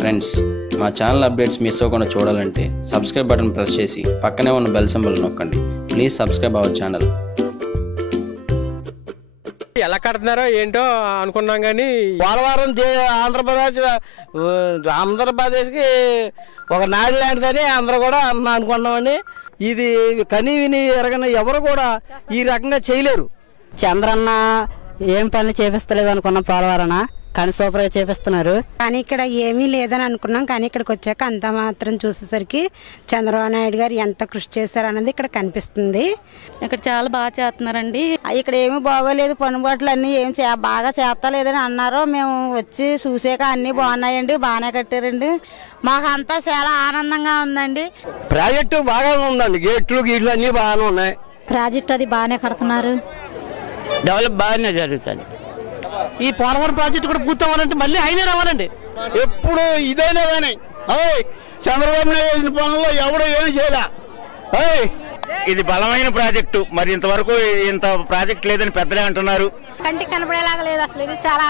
Friends, మా channel updates miss అవ్వకుండా చూడాలంటే సబ్స్క్రైబ్ బటన్ ప్రెస్ చేసి పక్కనే ఉన్న బెల్ సింబల్ నొక్కండి. Please subscribe our channel. ఎలా కడుతున్నారో ఏంటో అనుకున్నాం కానీ పోలవరం ఆంధ్రప్రదేశ్కి ఒక నాడు లాంటిదని అందరూ కూడా అనుకున్నామండి. ఇది కని విని ఎరగని ఎవరు కూడా ఈ రకంగా చేయలేరు. చంద్రన్న ఏం పని చేపిస్తలేదు అనుకున్నాం పోలవరణ, కానీ సూపర్ గా చేపిస్తున్నారు. కానీ ఇక్కడ ఏమీ లేదని అనుకున్నాం, కానీ ఇక్కడికి వచ్చాక అంత మాత్రం చూసేసరికి చంద్రబాబు నాయుడు గారు ఎంత కృషి చేశారన్నది ఇక్కడ కనిపిస్తుంది. ఇక్కడ చాలా బాగా చేస్తున్నారండి. ఇక్కడ ఏమీ బాగోలేదు, పనుబాట్లు అన్ని ఏం బాగా చేస్తలేదని అన్నారు. మేము వచ్చి చూసాక అన్ని బాగున్నాయండి, బాగానే కట్టారండి. మాకు అంతా చాలా ఆనందంగా ఉందండి. ప్రాజెక్టు బాగా ఉందండి, గేట్లు గీట్లు అన్ని బాగానే ఉన్నాయి. ప్రాజెక్ట్ అది బాగానే కడుతున్నారు, డెవలప్ బాగానే జరుగుతుంది. ఈ పోలవరం ప్రాజెక్టు కూడా పూర్తి అవ్వాలంటే మళ్ళీ ఆయనే రావాలండి. ఎప్పుడు ఇదైనా కానీ చంద్రబాబు నాయుడు పనుల్లో ఎవడో ఏమి చేయలే. ఇది బలమైన ప్రాజెక్టు, మరి ఇంతవరకు ఇంత ప్రాజెక్ట్ లేదని పెద్దలే అంటున్నారు. కంటికి కనపడేలాగా లేదు అసలు. ఇది చాలా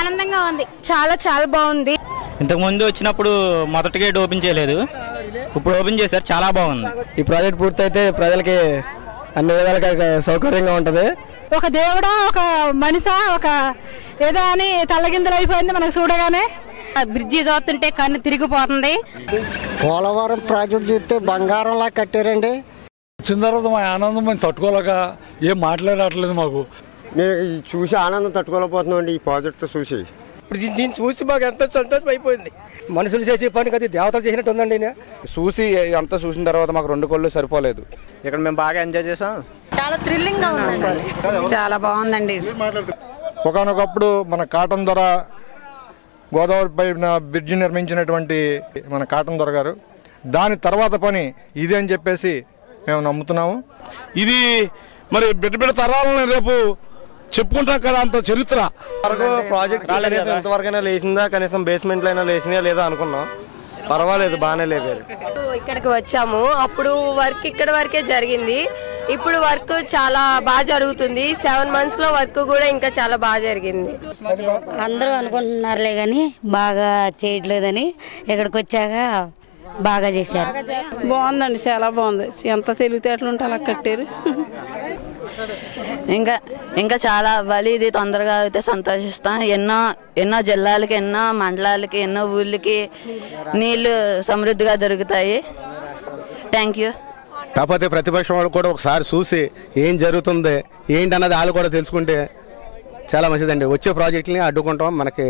ఆనందంగా ఉంది, చాలా చాలా బాగుంది. ఇంతకు ముందు వచ్చినప్పుడు మొదటి గేట్ ఓపెన్ చేయలేదు, ఇప్పుడు ఓపెన్ చేశారు, చాలా బాగుంది. ఈ ప్రాజెక్ట్ పూర్తయితే ప్రజలకి అన్ని విధాలుగా సౌకర్యంగా ఉంటది. ఒక దేవుడా, ఒక మనిషి, ఒక ఏదో అని తల్లగిందలు అయిపోయింది మనకు చూడగానే. బ్రిడ్జి చూస్తుంటే కన్ను తిరిగిపోతుంది. పోలవరం ప్రాజెక్టు చూస్తే బంగారంలా కట్టారండి. వచ్చిన తర్వాత మా ఆనందం మేము తట్టుకోలేక ఏం మాట్లాడట్లేదు. మాకు మేము చూసి ఆనందం తట్టుకోలేకపోతున్నాం అండి ఈ ప్రాజెక్టు చూసి. ఇప్పుడు దీన్ని చూసి మాకు ఎంతో సంతోషం అయిపోయింది. మనుషులు చేసే పని కదా దేవతలు చేసినట్టు ఉందండి. చూసి అంతా చూసిన తర్వాత మాకు 2 కళ్ళు సరిపోలేదు. ఇక్కడ మేము బాగా ఎంజాయ్ చేసాం. చాలా థ్రిల్లింగ్ గా ఉందండి. చాలా బాగుందండి. ఒకనొకప్పుడు మన కాటన్ దొర గోదావరి పైన బ్రిడ్జి నిర్మించినటువంటి మన కాటన్ దొర గారు, దాని తర్వాత పని ఇది అని చెప్పేసి మేము నమ్ముతున్నాము. ఇది మరి బిడ్డ తరాలని రేపు చెప్పుకుంటాం కదా, అంత చరిత్ర. ప్రాజెక్ట్ ఇంతవరకైనా లేచిందా, కనీసం బేస్మెంట్లు అయినా లేచినా లేదా అనుకున్నాం. పర్వాలేదు, బాగానే లేపారు. ఇక్కడికి వచ్చాము, అప్పుడు వర్క్ ఇక్కడ వరకే జరిగింది. ఇప్పుడు వర్క్ చాలా బాగా జరుగుతుంది. 7 months లో వర్క్ కూడా ఇంకా చాలా బాగా జరిగింది. అందరూ అనుకుంటున్నారులే గాని బాగా చేయట్లేదని, ఇక్కడికి వచ్చాక బాగా చేశారు. బాగుందండి, చాలా బాగుంది. ఎంత తెలివితేటలు ఉంటే అలా కట్టారు. ఇంకా చాలా అవ్వాలి. ఇది తొందరగా అయితే సంతోషిస్తాం. ఎన్నో జిల్లాలకి, ఎన్నో మండలాలకి, ఎన్నో ఊళ్ళకి నీళ్లు సమృద్ధిగా దొరుకుతాయి. Thank you. కాకపోతే ప్రతిపక్షం వాళ్ళు కూడా ఒకసారి చూసి ఏం జరుగుతుంది ఏంటి అన్నది వాళ్ళు కూడా తెలుసుకుంటే చాలా మంచిదండి. వచ్చే ప్రాజెక్టుని అడ్డుకుంటాం మనకి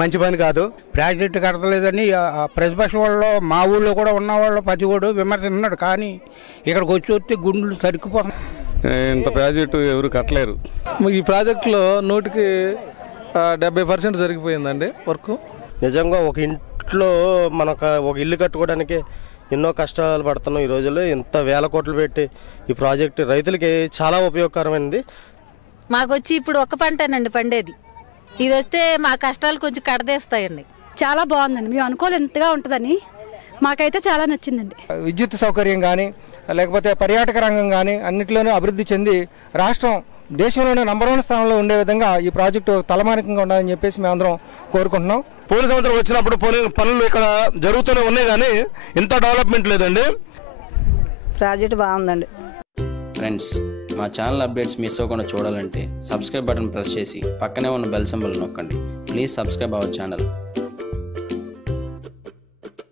మంచి పని కాదు. ప్రాజెక్టు కడతలేదని ప్రతిపక్షం వాళ్ళు మా ఊళ్ళో కూడా ఉన్నవాళ్ళు ప్రతి కూడా విమర్శిస్తున్నాడు, కానీ ఇక్కడికి వచ్చి గుండెలు సరికిపోతున్నాయి. ఇంత ప్రాజెక్టు ఎవరు కట్టలేరు. ఈ ప్రాజెక్టులో 100కి 70% జరిగిపోయిందండి వర్క్. నిజంగా ఒక ఇంట్లో మనకు ఒక ఇల్లు కట్టుకోవడానికి ఎన్నో కష్టాలు పడుతున్నాం. ఈ రోజుల్లో ఇంత వేల కోట్లు పెట్టి ఈ ప్రాజెక్టు రైతులకి చాలా ఉపయోగకరమైనది. మాకు వచ్చి ఇప్పుడు ఒక పంటనండి పండేది. ఇది వస్తే మా కష్టాలు కొంచెం కడదేస్తాయండి. చాలా బాగుందండి, మేము అనుకోలేదు ఎంతగా ఉంటుందని. మాకైతే చాలా నచ్చిందండి. విద్యుత్ సౌకర్యం కానీ, లేకపోతే పర్యాటక రంగం కానీ అన్నింటిలోనూ అభివృద్ధి చెంది రాష్ట్రం దేశంలోనే నంబర్ 1 స్థానంలో ఉండే విధంగా ఈ ప్రాజెక్టు తలమానికంగా ఉండాలని చెప్పేసి మేమందరం కోరుకుంటున్నాం. పోయిన సంవత్సరం వచ్చినప్పుడు పనులు ఇక్కడ జరుగుతూనే ఉన్నాయి, కానీ ఇంత డెవలప్మెంట్ లేదండి. ప్రాజెక్ట్ బాగుందండి. ఫ్రెండ్స్, మా ఛానల్ అప్డేట్స్ మిస్ అవ్వకుండా చూడాలంటే సబ్స్క్రైబ్ బటన్ ప్రెస్ చేసి పక్కనే ఉన్న బెల్ సింబల్ నొక్కండి. Please subscribe our channel.